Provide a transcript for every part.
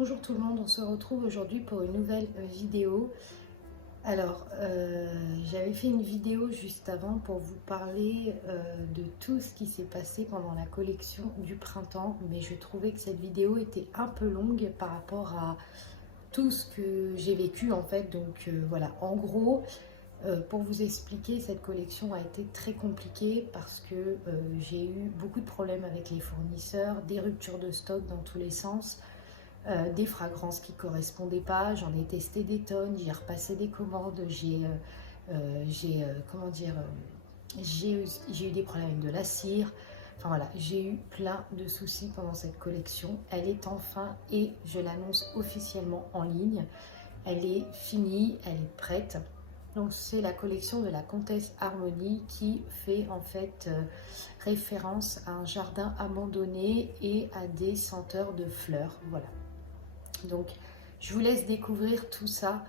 Bonjour tout le monde, on se retrouve aujourd'hui pour une nouvelle vidéo. Alors, j'avais fait une vidéo juste avant pour vous parler de tout ce qui s'est passé pendant la collection du printemps, mais je trouvais que cette vidéo était un peu longue par rapport à tout ce que j'ai vécu en fait. Donc voilà, en gros, pour vous expliquer, cette collection a été très compliquée parce que j'ai eu beaucoup de problèmes avec les fournisseurs, des ruptures de stock dans tous les sens. Des fragrances qui ne correspondaient pas, j'en ai testé des tonnes, j'ai repassé des commandes, comment dire, j'ai eu des problèmes avec de la cire, enfin voilà, j'ai eu plein de soucis pendant cette collection. Elle est enfin, et je l'annonce officiellement en ligne, elle est finie, elle est prête. Donc c'est la collection de la Comtesse Harmonie qui fait en fait référence à un jardin abandonné et à des senteurs de fleurs, voilà. Donc, je vous laisse découvrir tout ça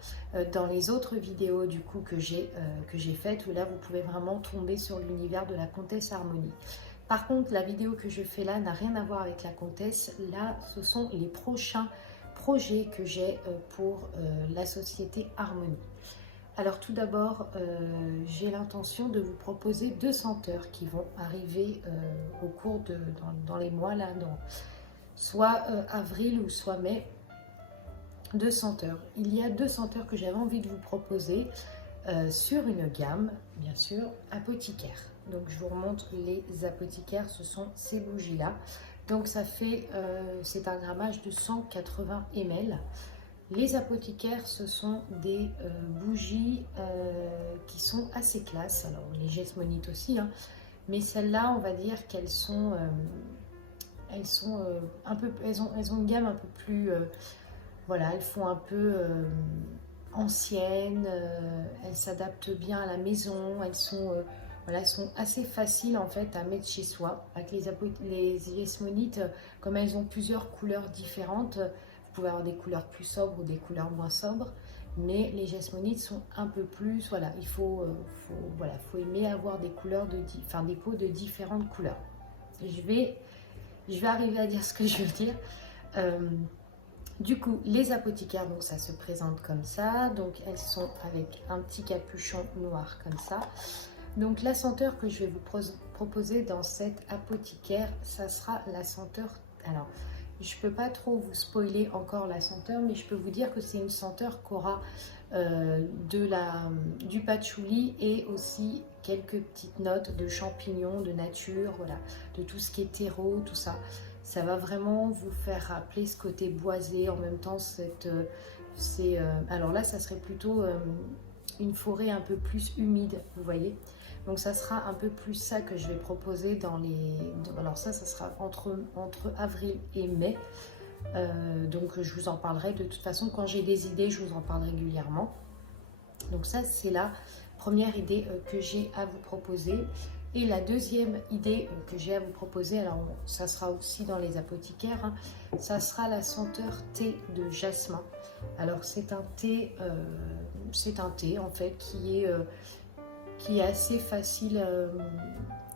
dans les autres vidéos du coup que j'ai faites, où là vous pouvez vraiment tomber sur l'univers de la Comtesse Harmonie. Par contre, la vidéo que je fais là n'a rien à voir avec la Comtesse. Là, ce sont les prochains projets que j'ai pour la société Harmonie. Alors tout d'abord, j'ai l'intention de vous proposer deux senteurs qui vont arriver au cours dans les mois là, soit avril ou soit mai. Deux senteurs. Il y a deux senteurs que j'avais envie de vous proposer sur une gamme, bien sûr, apothicaire. Donc je vous remontre les apothicaires, ce sont ces bougies-là. Donc ça fait, c'est un grammage de 180 ml. Les apothicaires, ce sont des bougies qui sont assez classe. Alors les Jesmonite aussi, hein, mais celles-là, on va dire qu'elles sont, elles ont une gamme un peu plus voilà, elles font un peu anciennes, elles s'adaptent bien à la maison, voilà, elles sont assez faciles en fait à mettre chez soi. Avec les Jesmonites, comme elles ont plusieurs couleurs différentes, vous pouvez avoir des couleurs plus sobres ou des couleurs moins sobres, mais les Jesmonites sont un peu plus, voilà, voilà, faut aimer avoir des couleurs des pots de différentes couleurs. Je vais arriver à dire ce que je veux dire. Du coup, les apothicaires, donc ça se présente comme ça. Donc elles sont avec un petit capuchon noir comme ça. Donc la senteur que je vais vous proposer dans cette apothicaire, ça sera la senteur. Alors, je ne peux pas trop vous spoiler encore la senteur, mais je peux vous dire que c'est une senteur qui aura du patchouli et aussi quelques petites notes de champignons, de nature, voilà, de tout ce qui est terreau, tout ça. Ça va vraiment vous faire rappeler ce côté boisé, en même temps, alors là, ça serait plutôt une forêt un peu plus humide, vous voyez. Donc ça sera un peu plus ça que je vais proposer alors ça sera entre avril et mai. Donc je vous en parlerai de toute façon, quand j'ai des idées, je vous en parle régulièrement. Donc ça, c'est la première idée que j'ai à vous proposer. Et la deuxième idée que j'ai à vous proposer, alors ça sera aussi dans les apothicaires, hein, ça sera la senteur thé de jasmin. Alors c'est un thé en fait qui est assez facile,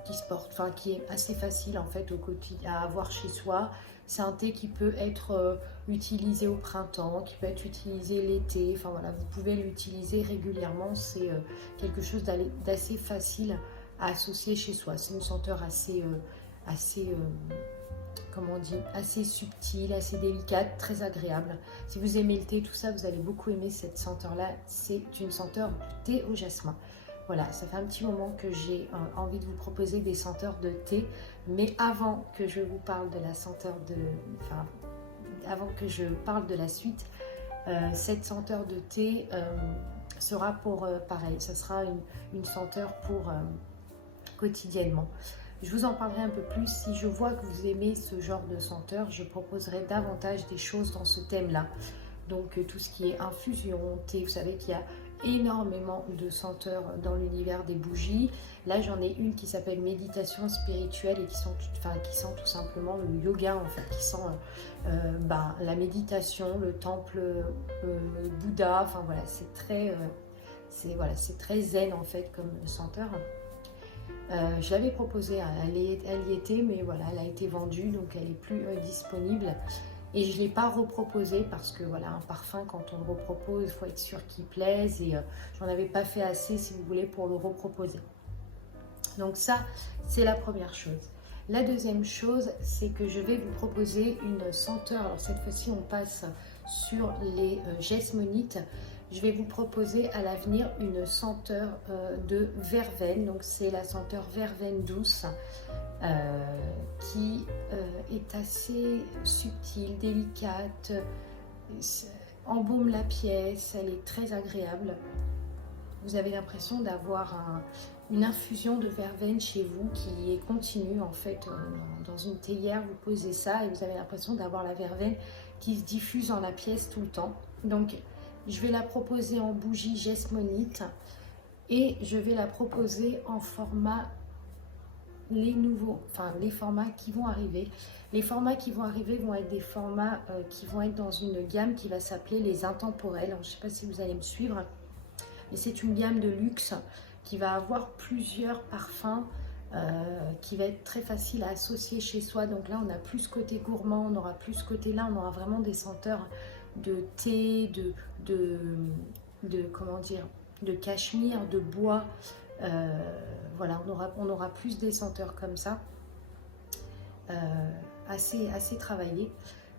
qui est assez facile en fait au quotidien à avoir chez soi. C'est un thé qui peut être utilisé au printemps, qui peut être utilisé l'été. Enfin voilà, vous pouvez l'utiliser régulièrement. C'est quelque chose d'assez facile à associer chez soi. C'est une senteur comment on dit, assez subtile, assez délicate, très agréable. Si vous aimez le thé, tout ça, vous allez beaucoup aimer cette senteur-là. C'est une senteur du thé au jasmin. Voilà, ça fait un petit moment que j'ai envie de vous proposer des senteurs de thé, mais avant que je vous parle de la senteur avant que je parle de la suite, cette senteur de thé sera pour pareil, ça sera une senteur pour quotidiennement. Je vous en parlerai un peu plus. Si je vois que vous aimez ce genre de senteur, je proposerai davantage des choses dans ce thème-là. Donc tout ce qui est infusion, thé, vous savez qu'il y a énormément de senteurs dans l'univers des bougies. Là, j'en ai une qui s'appelle méditation spirituelle et qui sent tout simplement le yoga, en fait, qui sent la méditation, le temple Bouddha. Enfin voilà, c'est très zen en fait comme senteur. Je l'avais proposée, elle y était, mais voilà, elle a été vendue, donc elle n'est plus disponible. Et je ne l'ai pas reproposé parce que voilà, un parfum, quand on le repropose, il faut être sûr qu'il plaise. Et j'en avais pas fait assez, si vous voulez, pour le reproposer. Donc ça, c'est la première chose. La deuxième chose, c'est que je vais vous proposer une senteur. Alors cette fois-ci, on passe sur les Jesmonites. Je vais vous proposer à l'avenir une senteur de verveine. Donc c'est la senteur verveine douce qui est assez subtile, délicate, embaume la pièce, elle est très agréable. Vous avez l'impression d'avoir une infusion de verveine chez vous qui est continue en fait dans une théière. Vous posez ça et vous avez l'impression d'avoir la verveine qui se diffuse dans la pièce tout le temps. Donc je vais la proposer en bougie Jesmonite et je vais la proposer en format les formats qui vont arriver. Les formats qui vont arriver vont être des formats qui vont être dans une gamme qui va s'appeler les intemporels. Alors, je ne sais pas si vous allez me suivre, mais c'est une gamme de luxe qui va avoir plusieurs parfums qui va être très facile à associer chez soi. Donc là, on a plus côté gourmand, on aura plus côté là, on aura vraiment des senteurs de thé, comment dire, de cachemire, de bois. Voilà, on aura plus des senteurs comme ça, assez travaillées.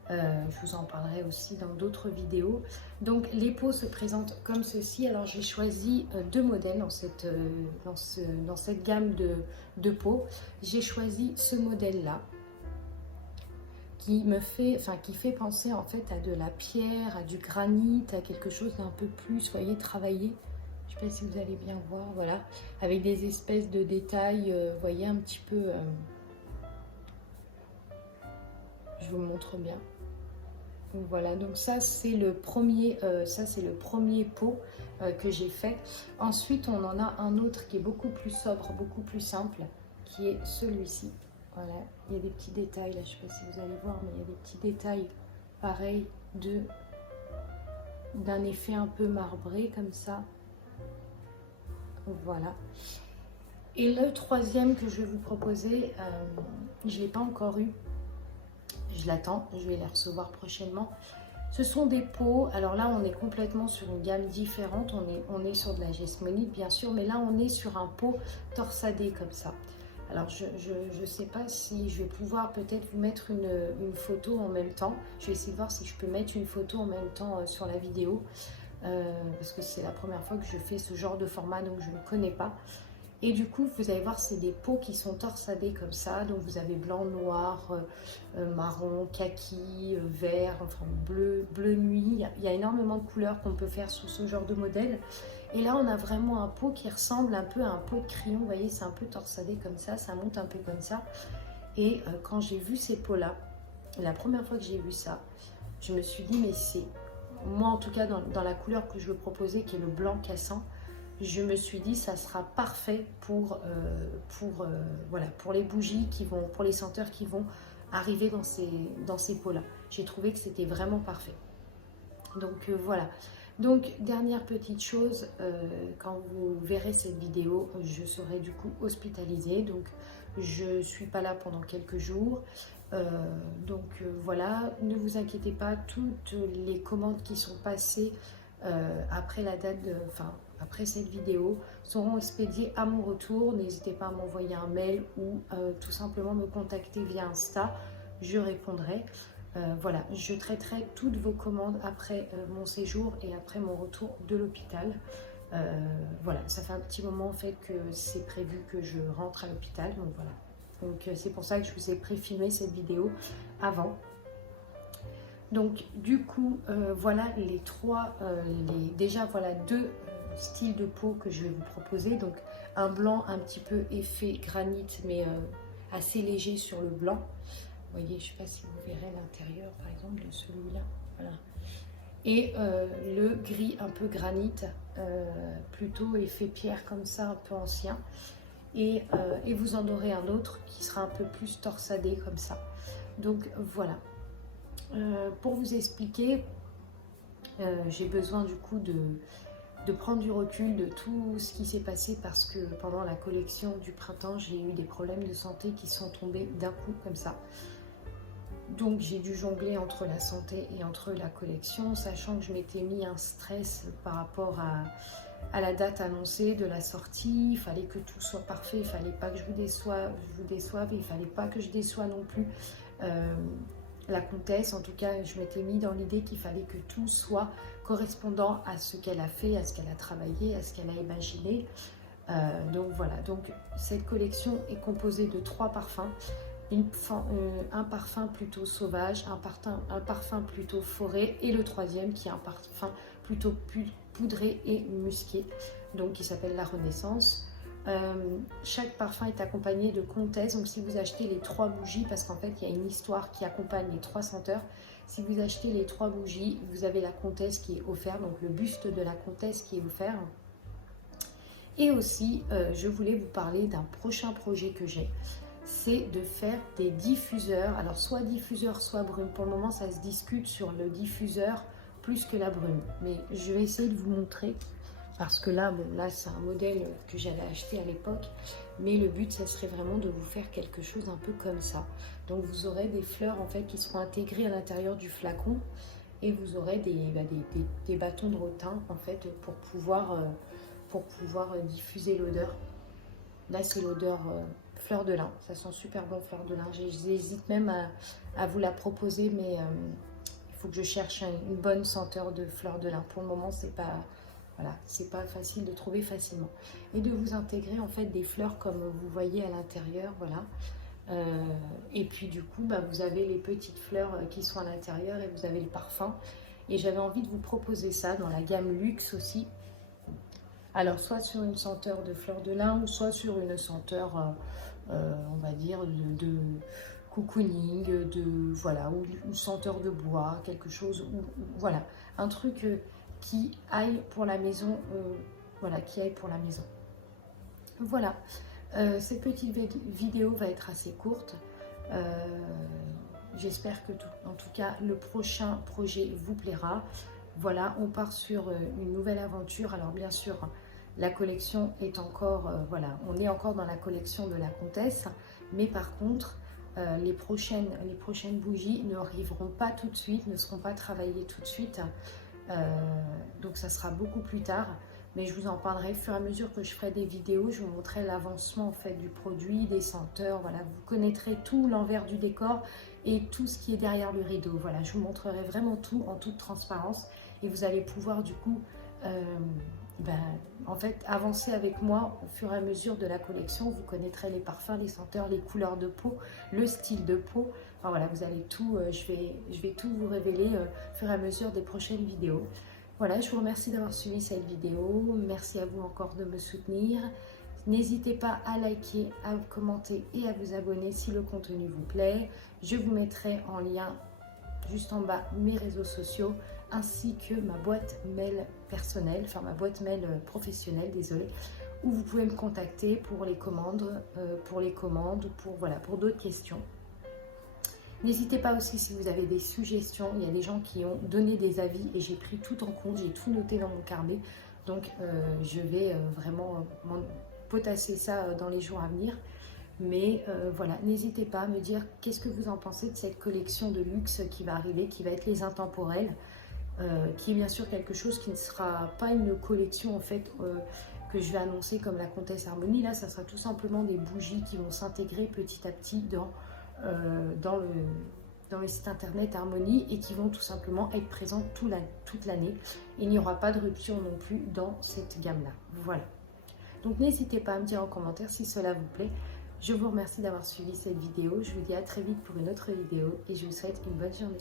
Je vous en parlerai aussi dans d'autres vidéos. Donc les pots se présentent comme ceci. Alors j'ai choisi deux modèles dans cette gamme de pots. J'ai choisi ce modèle là qui fait penser en fait à de la pierre, à du granit, à quelque chose d'un peu plus, voyez, travaillé. Je ne sais pas si vous allez bien voir, voilà, avec des espèces de détails, vous voyez, un petit peu, je vous montre bien. Donc voilà, donc ça c'est le premier pot que j'ai fait. Ensuite, on en a un autre qui est beaucoup plus sobre, beaucoup plus simple, qui est celui-ci. Voilà, il y a des petits détails là, je ne sais pas si vous allez voir, mais il y a des petits détails pareils d'un effet un peu marbré comme ça. Voilà. Et le troisième que je vais vous proposer, je ne l'ai pas encore eu. Je l'attends, je vais les recevoir prochainement. Ce sont des pots. Alors là, on est complètement sur une gamme différente. On est sur de la Jesmonite, bien sûr, mais là, on est sur un pot torsadé comme ça. Alors, je ne sais pas si je vais pouvoir peut-être vous mettre une photo en même temps. Je vais essayer de voir si je peux mettre une photo en même temps sur la vidéo. Parce que c'est la première fois que je fais ce genre de format, donc je ne connais pas. Et du coup, vous allez voir, c'est des pots qui sont torsadés comme ça. Donc vous avez blanc, noir, marron, kaki, vert, enfin bleu nuit. Il y a énormément de couleurs qu'on peut faire sous ce genre de modèle. Et là, on a vraiment un pot qui ressemble un peu à un pot de crayon. Vous voyez, c'est un peu torsadé comme ça monte un peu comme ça. Et quand j'ai vu ces pots-là, la première fois que j'ai vu ça, je me suis dit, mais c'est... Moi, en tout cas, dans la couleur que je veux proposer, qui est le blanc cassant, je me suis dit, ça sera parfait pour les bougies pour les senteurs qui vont arriver dans ces pots-là. J'ai trouvé que c'était vraiment parfait. Donc voilà. Donc, dernière petite chose, quand vous verrez cette vidéo, je serai du coup hospitalisée. Donc, je ne suis pas là pendant quelques jours. Voilà, ne vous inquiétez pas, toutes les commandes qui sont passées après la date après cette vidéo seront expédiées à mon retour. N'hésitez pas à m'envoyer un mail ou tout simplement me contacter via Insta, je répondrai. Voilà, je traiterai toutes vos commandes après mon séjour et après mon retour de l'hôpital. Voilà, ça fait un petit moment en fait que c'est prévu que je rentre à l'hôpital, donc voilà. Donc c'est pour ça que je vous ai pré-filmé cette vidéo avant. Donc du coup, voilà les déjà voilà deux styles de peau que je vais vous proposer. Donc un blanc un petit peu effet granit, mais assez léger sur le blanc. Vous voyez, je ne sais pas si vous verrez l'intérieur par exemple de celui-là. Voilà. Et le gris un peu granit, plutôt effet pierre comme ça, un peu ancien. Et vous en aurez un autre qui sera un peu plus torsadé comme ça. Donc voilà. Pour vous expliquer, j'ai besoin du coup de prendre du recul de tout ce qui s'est passé parce que pendant la collection du printemps, j'ai eu des problèmes de santé qui sont tombés d'un coup comme ça. Donc j'ai dû jongler entre la santé et entre la collection, sachant que je m'étais mis un stress par rapport à la date annoncée de la sortie. Il fallait que tout soit parfait, il ne fallait pas que je vous déçoive, il ne fallait pas que je déçoive non plus la comtesse. En tout cas, je m'étais mis dans l'idée qu'il fallait que tout soit correspondant à ce qu'elle a fait, à ce qu'elle a travaillé, à ce qu'elle a imaginé. Donc voilà, donc cette collection est composée de 3 parfums. Un parfum plutôt sauvage, un parfum plutôt forêt, et le troisième qui est un parfum plutôt poudré et musqué, donc qui s'appelle la Renaissance. Chaque parfum est accompagné de comtesse, donc si vous achetez les 3 bougies, parce qu'en fait il y a une histoire qui accompagne les 3 senteurs, si vous achetez les 3 bougies, vous avez la comtesse qui est offerte, donc le buste de la comtesse qui est offert. Et aussi, je voulais vous parler d'un prochain projet que j'ai, c'est de faire des diffuseurs, alors soit diffuseur, soit brume. Pour le moment, ça se discute sur le diffuseur plus que la brume, mais je vais essayer de vous montrer, parce que là, bon, là c'est un modèle que j'avais acheté à l'époque, mais le but, ça serait vraiment de vous faire quelque chose un peu comme ça. Donc vous aurez des fleurs en fait qui seront intégrées à l'intérieur du flacon, et vous aurez des bâtons de rotin en fait pour pouvoir diffuser l'odeur. Là, c'est l'odeur fleur de lin. Ça sent super bon, fleur de lin. J'hésite même à vous la proposer, mais il faut que je cherche une bonne senteur de fleur de lin. Pour le moment, c'est pas, voilà, c'est pas facile de trouver facilement. Et de vous intégrer en fait des fleurs comme vous voyez à l'intérieur, voilà. Et puis du coup, bah, vous avez les petites fleurs qui sont à l'intérieur et vous avez le parfum. Et j'avais envie de vous proposer ça dans la gamme luxe aussi. Alors, soit sur une senteur de fleur de lin, ou soit sur une senteur, on va dire, de cocooning, voilà, ou une senteur de bois, quelque chose, voilà, un truc qui aille pour la maison, voilà, qui aille pour la maison. Voilà, cette petite vidéo va être assez courte. J'espère que, en tout cas, le prochain projet vous plaira. Voilà, on part sur une nouvelle aventure. Alors, bien sûr, la collection est encore, voilà, on est encore dans la collection de la comtesse, mais par contre, les prochaines bougies ne arriveront pas tout de suite, ne seront pas travaillées tout de suite, donc ça sera beaucoup plus tard, mais je vous en parlerai au fur et à mesure que je ferai des vidéos. Je vous montrerai l'avancement en fait du produit, des senteurs, voilà, vous connaîtrez tout l'envers du décor et tout ce qui est derrière le rideau. Voilà, je vous montrerai vraiment tout en toute transparence, et vous allez pouvoir du coup en fait avancer avec moi au fur et à mesure de la collection. Vous connaîtrez les parfums, les senteurs, les couleurs de peau, le style de peau. Enfin voilà, vous allez tout, je vais tout vous révéler au fur et à mesure des prochaines vidéos. Voilà, je vous remercie d'avoir suivi cette vidéo. Merci à vous encore de me soutenir. N'hésitez pas à liker, à commenter et à vous abonner si le contenu vous plaît. Je vous mettrai en lien juste en bas mes réseaux sociaux, ainsi que ma boîte mail personnelle, enfin ma boîte mail professionnelle, désolée, où vous pouvez me contacter pour les commandes, voilà, pour d'autres questions. N'hésitez pas aussi si vous avez des suggestions. Il y a des gens qui ont donné des avis et j'ai pris tout en compte, j'ai tout noté dans mon carnet. Donc je vais vraiment potasser ça dans les jours à venir. Mais voilà, n'hésitez pas à me dire qu'est-ce que vous en pensez de cette collection de luxe qui va arriver, qui va être les intemporels, qui est bien sûr quelque chose qui ne sera pas une collection en fait que je vais annoncer comme la Comtesse Harmonie. Là, ça sera tout simplement des bougies qui vont s'intégrer petit à petit dans le site internet Harmonie et qui vont tout simplement être présentes toute l'année. Il n'y aura pas de rupture non plus dans cette gamme-là. Voilà. Donc n'hésitez pas à me dire en commentaire si cela vous plaît. Je vous remercie d'avoir suivi cette vidéo. Je vous dis à très vite pour une autre vidéo et je vous souhaite une bonne journée.